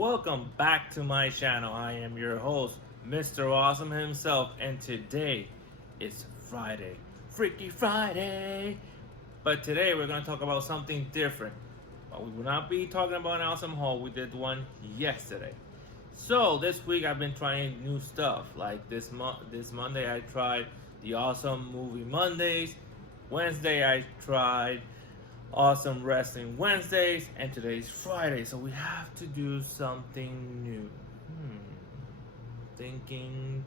Welcome back to my channel. I am your host, Mr. Awesome himself, and today is Friday. Freaky Friday! But today we're going to talk about something different. But we will not be talking about an awesome haul. We did one yesterday. So this week I've been trying new stuff. Like this Monday I tried the Awesome Movie Mondays. Wednesday I tried Awesome Wrestling Wednesdays, and today's Friday, so we have to do something new. Thinking.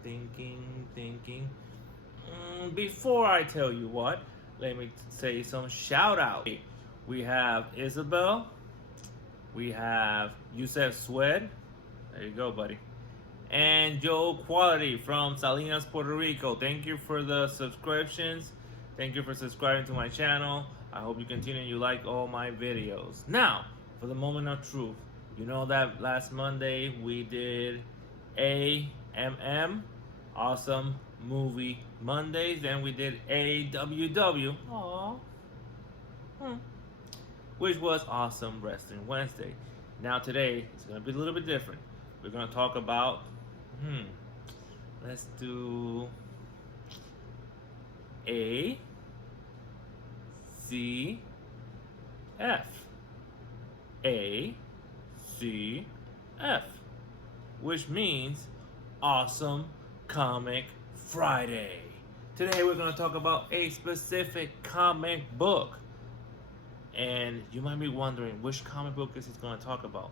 Before I tell you what, let me say some shout out. We have Isabel, we have Yusef Swed, there you go, buddy, and Joe Quality from Salinas, Puerto Rico. Thank you for the subscriptions. Thank you for subscribing to my channel. I hope you continue and you like all my videos. Now, for the moment of truth, you know that last Monday we did AMM, Awesome Movie Mondays, then we did AWW, which was Awesome Wrestling Wednesday. Now today, it's going to be a little bit different. We're going to talk about, let's do A, C, F. A, C, F. Which means Awesome Comic Friday. Today we're going to talk about a specific comic book. And you might be wondering which comic book is he going to talk about.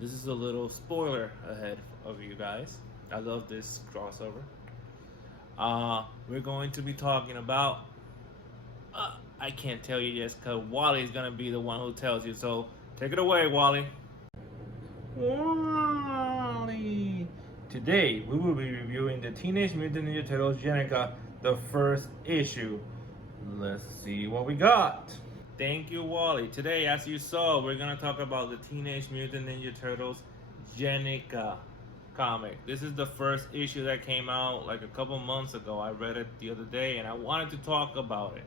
This is a little spoiler ahead of you guys. I love this crossover. We're going to be talking about I can't tell you yet because Wally is going to be the one who tells you. So take it away, Wally. Wally. Today we will be reviewing the Teenage Mutant Ninja Turtles Jennika, the first issue. Let's see what we got. Thank you, Wally. Today, as you saw, we're going to talk about the Teenage Mutant Ninja Turtles Jennika comic. This is the first issue that came out like a couple months ago. I read it the other day and I wanted to talk about it.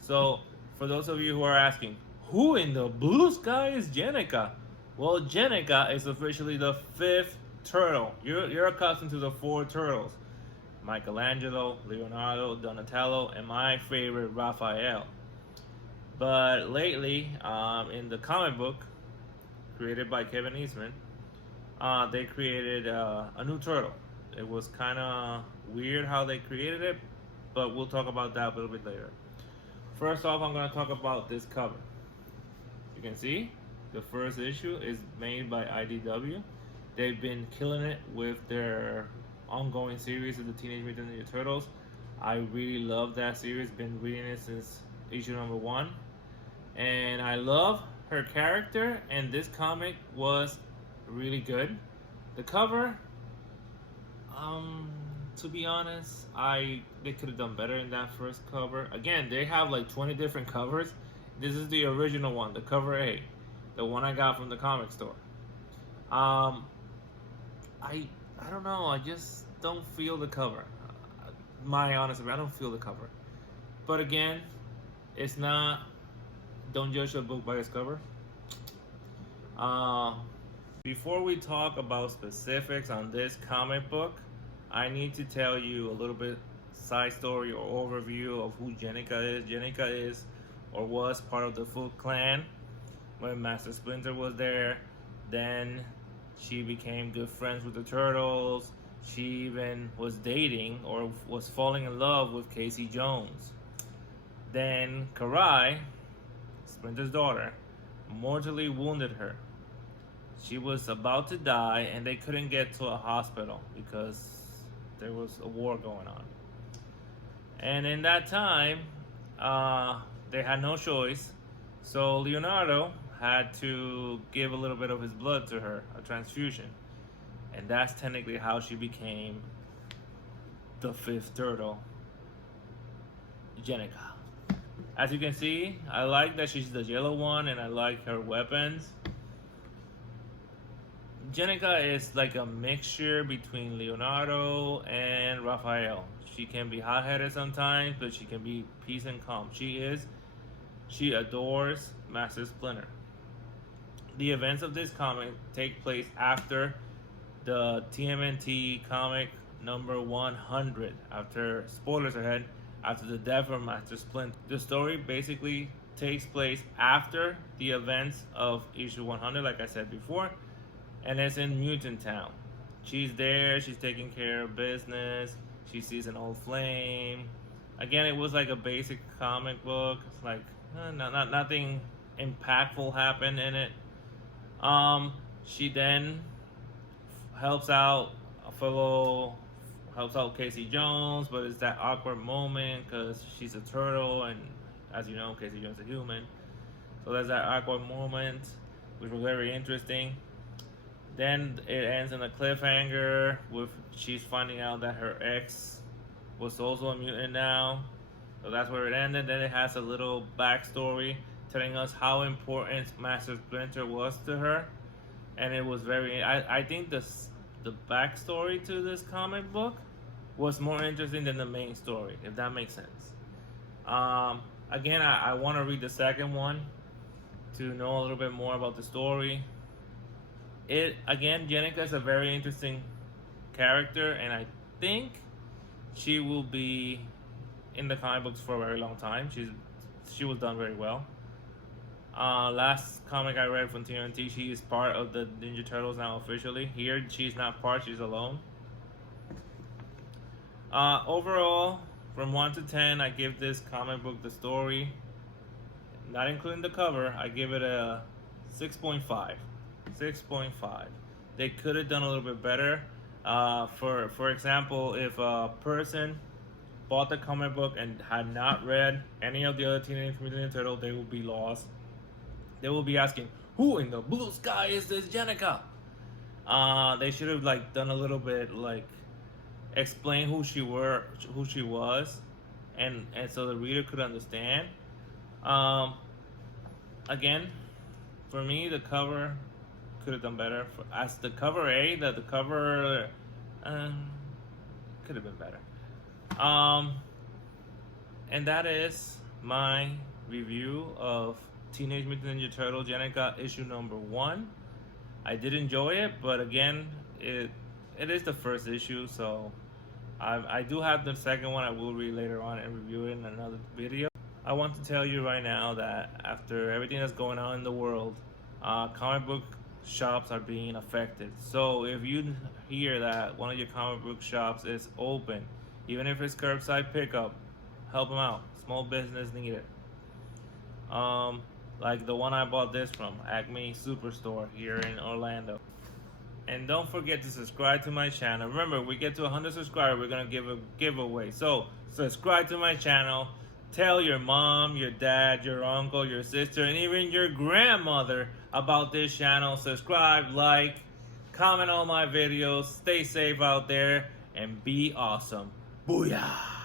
So, for those of you who are asking, who in the blue sky is Jennika? Well, Jennika is officially the 5th turtle. You're accustomed to the 4 turtles. Michelangelo, Leonardo, Donatello, and my favorite, Raphael. But lately, in the comic book created by Kevin Eastman, they created a new turtle. It was kind of weird how they created it, but we'll talk about that a little bit later. First off, I'm going to talk about this cover. You can see the first issue is made by IDW. They've been killing it with their ongoing series of the Teenage Mutant Ninja Turtles. I really love that series. Been reading it since issue number 1. And I love her character, and this comic was really good. The cover, to be honest, they could have done better in that first cover. Again, they have like 20 different covers. This is the original one, the cover A, the one I got from the comic store. I don't know, I just don't feel the cover. My honest opinion, I don't feel the cover. But again, it's not, don't judge a book by its cover. Before we talk about specifics on this comic book, I need to tell you a little bit side story or overview of who Jennika is. Jennika is or was part of the Foot Clan when Master Splinter was there. Then she became good friends with the Turtles. She even was dating or was falling in love with Casey Jones. Then Karai, Splinter's daughter, mortally wounded her. She was about to die and they couldn't get to a hospital because there was a war going on. And in that time, they had no choice. So Leonardo had to give a little bit of his blood to her, a transfusion. And that's technically how she became the 5th turtle, Jennika. As you can see, I like that she's the yellow one and I like her weapons. Jennika is like a mixture between Leonardo and Raphael. She can be hot-headed sometimes, but she can be peace and calm. She adores Master Splinter. the events of this comic take place after the TMNT comic number 100. After, spoilers ahead, after the death of Master Splinter. The story basically takes place after the events of issue 100, like I said before, and it's in Mutant Town. She's there, she's taking care of business, she sees an old flame. Again, it was like a basic comic book. It's like nothing impactful happened in it. She then helps out Casey Jones, but it's that awkward moment because she's a turtle, and as you know, Casey Jones is a human. So there's that awkward moment, which was very interesting. Then it ends in a cliffhanger with she's finding out that her ex was also a mutant now. So that's where it ended. Then it has a little backstory telling us how important Master Splinter was to her. And it was very, I think the backstory to this comic book was more interesting than the main story, if that makes sense. Again, I want to read the second one to know a little bit more about the story. Jennika is a very interesting character, and I think she will be in the comic books for a very long time. She was done very well. Last comic I read from TMNT, she is part of the Ninja Turtles now officially. Here, she's not part, she's alone. Overall, from 1 to 10, I give this comic book, the story, not including the cover, I give it a 6.5. 6.5. They could have done a little bit better. For example, if a person bought the comic book and had not read any of the other Teenage Mutant Ninja Turtles, they will be lost. They will be asking, who in the blue sky is this Jennika? They should have done a little bit explain who she was, and so the reader could understand. Again, for me, the cover could have done better. As the cover A, the cover could have been better. And that is my review of Teenage Mutant Ninja Turtle Jennika issue number 1. I did enjoy it, but again, it is the first issue, so I do have the second one I will read later on and review it in another video. I want to tell you right now that after everything that's going on in the world, comic book shops are being affected. So if you hear that one of your comic book shops is open, even if it's curbside pickup, help them out. Small business need it. Like the one I bought this from, Acme Superstore here in Orlando. And don't forget to subscribe to my channel. Remember, we get to 100 subscribers, we're gonna give a giveaway. So subscribe to my channel. Tell your mom, your dad, your uncle, your sister, and even your grandmother about this channel. Subscribe, like, comment on my videos. Stay safe out there and be awesome. Booyah!